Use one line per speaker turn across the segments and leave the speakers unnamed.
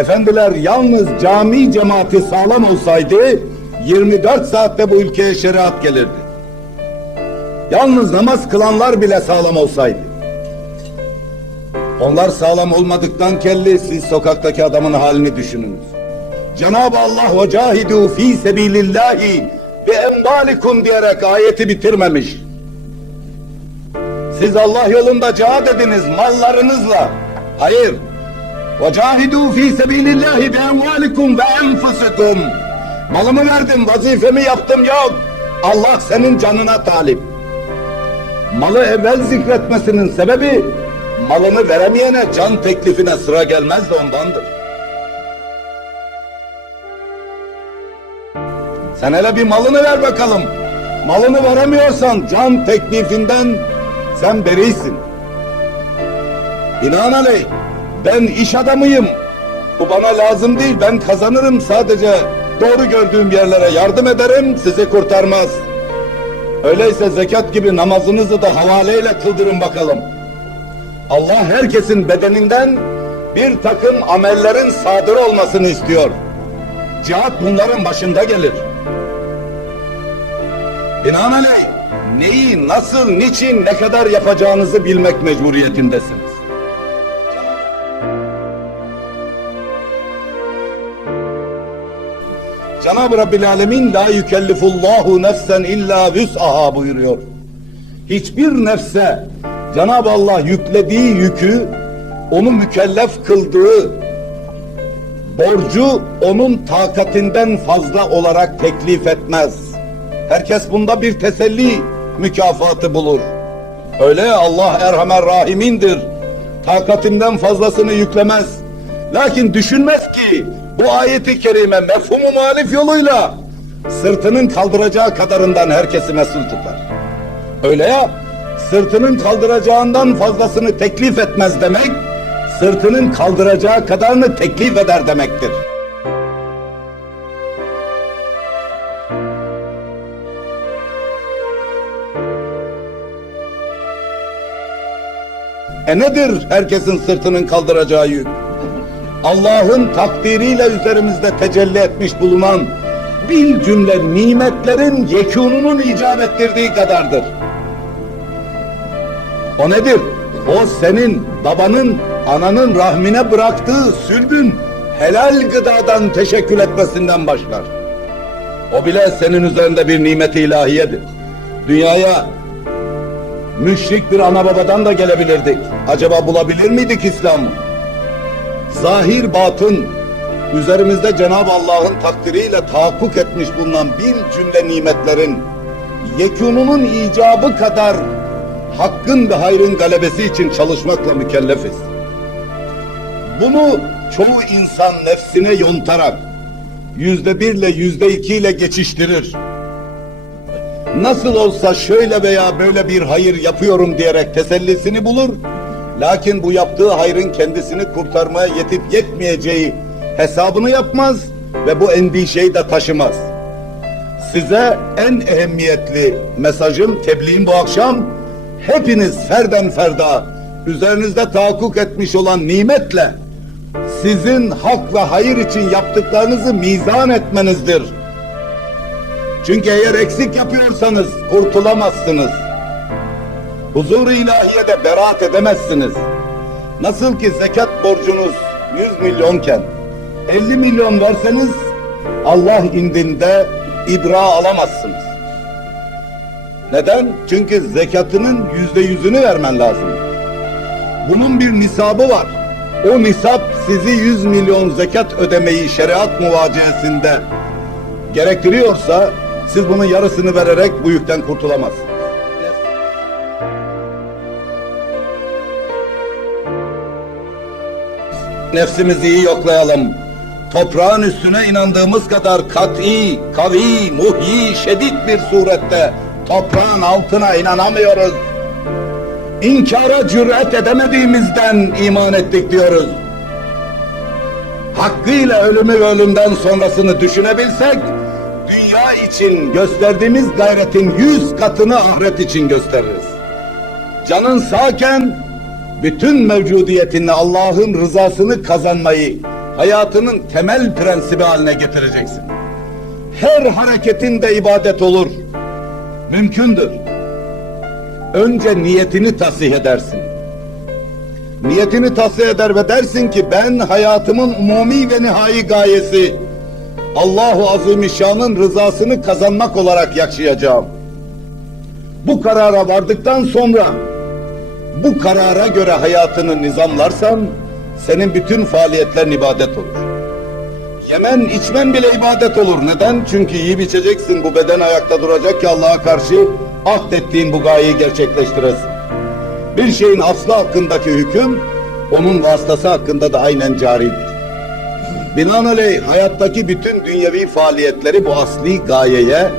Efendiler yalnız cami cemaati sağlam olsaydı 24 saatte bu ülkeye şeriat gelirdi. Yalnız namaz kılanlar bile sağlam olsaydı. Onlar sağlam olmadıktan kelli siz sokaktaki adamın halini düşününüz. Cenab-ı Allah ve cahidu fi sebilillahi ve envalikum diyerek ayeti bitirmemiş. Siz Allah yolunda cihad ediniz mallarınızla. Hayır. Fi sebilillahi ve envalikum ve enfusikum. Malımı verdim, vazifemi yaptım yok. Allah senin canına talip. Malı evvel zikretmesinin sebebi malını veremeyene can teklifine sıra gelmez de ondandır. Sen hele bir malını ver bakalım. Malını veremiyorsan can teklifinden sen berisin. Binaenaleyh ben iş adamıyım. Bu bana lazım değil. Ben kazanırım sadece. Doğru gördüğüm yerlere yardım ederim. Sizi kurtarmaz. Öyleyse zekat gibi namazınızı da havaleyle kıldırın bakalım. Allah herkesin bedeninden bir takım amellerin sadır olmasını istiyor. Cihat bunların başında gelir. Binaenaleyh neyi, nasıl, niçin, ne kadar yapacağınızı bilmek mecburiyetindesiniz. Cenab-ı Rabbil Alemin la yükellifullahu nefsen illa vüs'aha buyuruyor. Hiçbir nefse Cenab-ı Allah yüklediği yükü onu mükellef kıldığı borcu onun takatinden fazla olarak teklif etmez. Herkes bunda bir teselli mükafatı bulur. Öyle Allah Erhamer Rahimindir. Takatinden fazlasını yüklemez. Lakin düşünmez ki bu ayeti kerime mefhumu muhalif yoluyla sırtının kaldıracağı kadarından herkesi mesul tutar. Öyle ya sırtının kaldıracağından fazlasını teklif etmez demek sırtının kaldıracağı kadarını teklif eder demektir. E nedir herkesin sırtının kaldıracağı yük? Allah'ın takdiriyle üzerimizde tecelli etmiş bulunan bil cümle nimetlerin yekununun icap ettirdiği kadardır. O nedir? O senin babanın, ananın rahmine bıraktığı sülbün helal gıdadan teşekkür etmesinden başlar. O bile senin üzerinde bir nimet ilahiyedir. Dünyaya müşrik bir ana babadan da gelebilirdik. Acaba bulabilir miydik İslam'ı? Zahir batın üzerimizde Cenab-ı Allah'ın takdiriyle tahakkuk etmiş bulunan bir cümle nimetlerin yekununun icabı kadar hakkın ve hayrın galebesi için çalışmakla mükellefiz. Bunu çoğu insan nefsine yontarak yüzde birle yüzde ikiyle geçiştirir. Nasıl olsa şöyle veya böyle bir hayır yapıyorum diyerek tesellisini bulur. Lakin bu yaptığı hayrın kendisini kurtarmaya yetip yetmeyeceği hesabını yapmaz ve bu endişeyi de taşımaz. Size en ehemmiyetli mesajım, tebliğim bu akşam hepiniz ferden ferda üzerinizde tahakkuk etmiş olan nimetle sizin hak ve hayır için yaptıklarınızı mizan etmenizdir. Çünkü eğer eksik yapıyorsanız kurtulamazsınız. Huzur-u ilahiyede beraat edemezsiniz. Nasıl ki zekat borcunuz 100 milyonken 50 milyon verseniz Allah indinde ibra alamazsınız. Neden? Çünkü zekatının yüzde yüzünü vermen lazım. Bunun bir nisabı var. O nisap sizi 100 milyon zekat ödemeyi şeriat muvaciyesinde gerektiriyorsa siz bunun yarısını vererek bu yükten kurtulamazsınız. Nefsimizi iyi yoklayalım. Toprağın üstüne inandığımız kadar kat'i, kavi, muhyi, şedid bir surette toprağın altına inanamıyoruz. İnkara cüret edemediğimizden iman ettik diyoruz. Hakkıyla ölümü ve ölümden sonrasını düşünebilsek, dünya için gösterdiğimiz gayretin yüz katını ahiret için gösteririz. Canın sağken bütün mevcudiyetinle Allah'ın rızasını kazanmayı hayatının temel prensibi haline getireceksin. Her hareketin de ibadet olur. Mümkündür. Önce niyetini tasih edersin. Niyetini tasih eder ve dersin ki ben hayatımın umumi ve nihai gayesi Allahu Azimüşşan'ın rızasını kazanmak olarak yaşayacağım. Bu karara vardıktan sonra bu karara göre hayatını nizamlarsan senin bütün faaliyetlerin ibadet olur. Yemen içmen bile ibadet olur. Neden? Çünkü yiyip içeceksin bu beden ayakta duracak ki Allah'a karşı ahdettiğin bu gayeyi gerçekleştiresin. Bir şeyin aslı hakkındaki hüküm onun vasıtası hakkında da aynen caridir. Binaenaleyh hayattaki bütün dünyevi faaliyetleri bu asli gayeye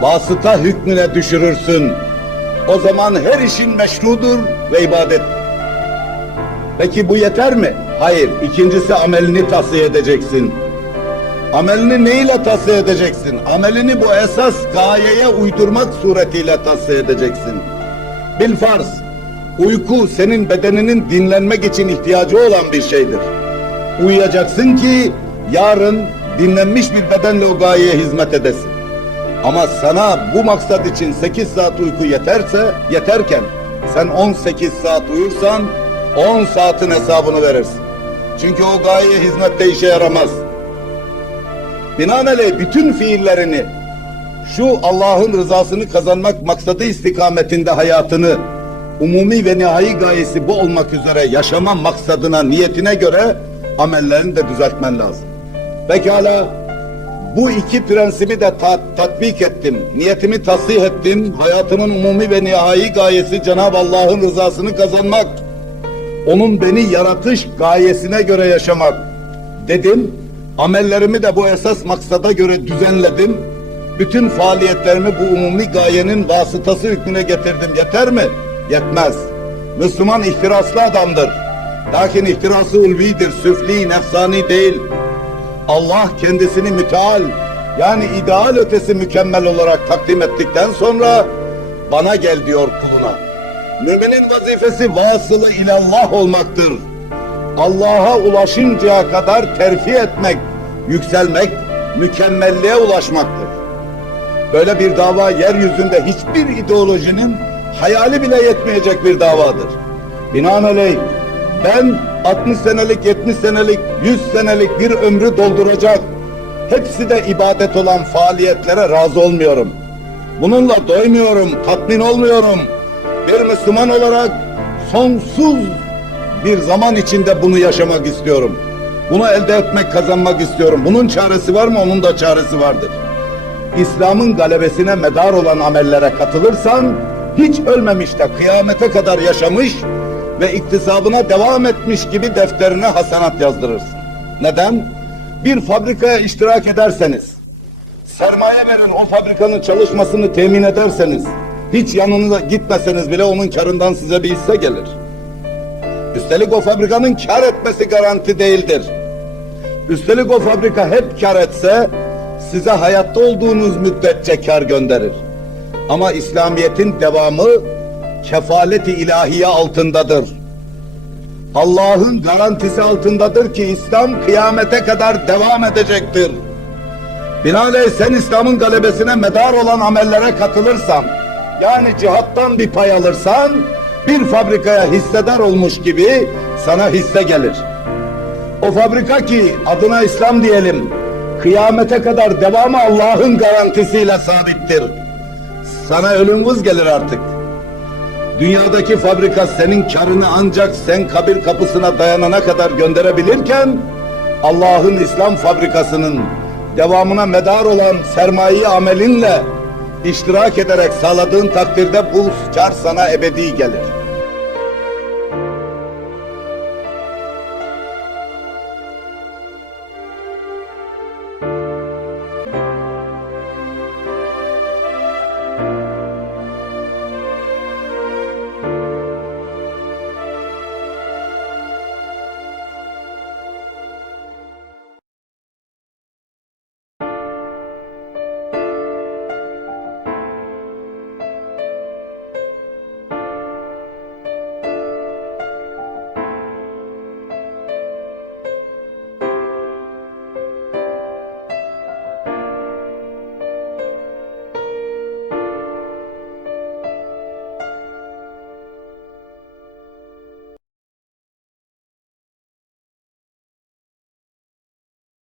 vasıta hükmüne düşürürsün. O zaman her işin meşrudur ve ibadet. Peki bu yeter mi? Hayır. İkincisi amelini tasfiye edeceksin. Amelini neyle tasfiye edeceksin? Amelini bu esas gayeye uydurmak suretiyle tasfiye edeceksin. Bil farz, uyku senin bedeninin dinlenmek için ihtiyacı olan bir şeydir. Uyuyacaksın ki yarın dinlenmiş bir bedenle o gayeye hizmet edesin. Ama sana bu maksat için 8 saat uyku yeterse, yeterken sen 18 saat uyursan 10 saatin hesabını verirsin. Çünkü o gayeye hizmette işe yaramaz. Binaenaleyh bütün fiillerini şu Allah'ın rızasını kazanmak maksadı istikametinde hayatını umumi ve nihai gayesi bu olmak üzere yaşama maksadına, niyetine göre amellerini de düzeltmen lazım. Pekala bu iki prensibi de ta- tatbik ettim. Niyetimi tasih ettim. Hayatımın umumi ve nihai gayesi Cenab-ı Allah'ın rızasını kazanmak. Onun beni yaratış gayesine göre yaşamak dedim. Amellerimi de bu esas maksada göre düzenledim. Bütün faaliyetlerimi bu umumi gayenin vasıtası hükmüne getirdim. Yeter mi? Yetmez. Müslüman ihtiraslı adamdır. Lakin ihtirası ulvidir, süfli, nefsani değil. Allah kendisini müteal yani ideal ötesi mükemmel olarak takdim ettikten sonra bana gel diyor kuluna. Müminin vazifesi vasılı ilallah olmaktır. Allah'a ulaşıncaya kadar terfi etmek, yükselmek, mükemmelliğe ulaşmaktır. Böyle bir dava yeryüzünde hiçbir ideolojinin hayali bile yetmeyecek bir davadır. Binaenaleyh ben 60 senelik, 70 senelik, 100 senelik bir ömrü dolduracak, hepsi de ibadet olan faaliyetlere razı olmuyorum. Bununla doymuyorum, tatmin olmuyorum. Bir Müslüman olarak sonsuz bir zaman içinde bunu yaşamak istiyorum. Bunu elde etmek, kazanmak istiyorum. Bunun çaresi var mı? Onun da çaresi vardır. İslam'ın galebesine medar olan amellere katılırsan, hiç ölmemiş de kıyamete kadar yaşamış ve iktisabına devam etmiş gibi defterine hasenat yazdırırsın. Neden? Bir fabrikaya iştirak ederseniz, sermaye verin o fabrikanın çalışmasını temin ederseniz, hiç yanınıza gitmeseniz bile onun karından size bir hisse gelir. Üstelik o fabrikanın kar etmesi garanti değildir. Üstelik o fabrika hep kar etse, size hayatta olduğunuz müddetçe kar gönderir. Ama İslamiyet'in devamı kefaleti ilahiye altındadır. Allah'ın garantisi altındadır ki İslam kıyamete kadar devam edecektir. Binaenaleyh sen İslam'ın galebesine medar olan amellere katılırsan, yani cihattan bir pay alırsan, bir fabrikaya hissedar olmuş gibi sana hisse gelir. O fabrika ki adına İslam diyelim, kıyamete kadar devamı Allah'ın garantisiyle sabittir. Sana ölüm gelir artık. Dünyadaki fabrika senin karını ancak sen kabir kapısına dayanana kadar gönderebilirken Allah'ın İslam fabrikasının devamına medar olan sermaye amelinle iştirak ederek sağladığın takdirde bu kar sana ebedi gelir.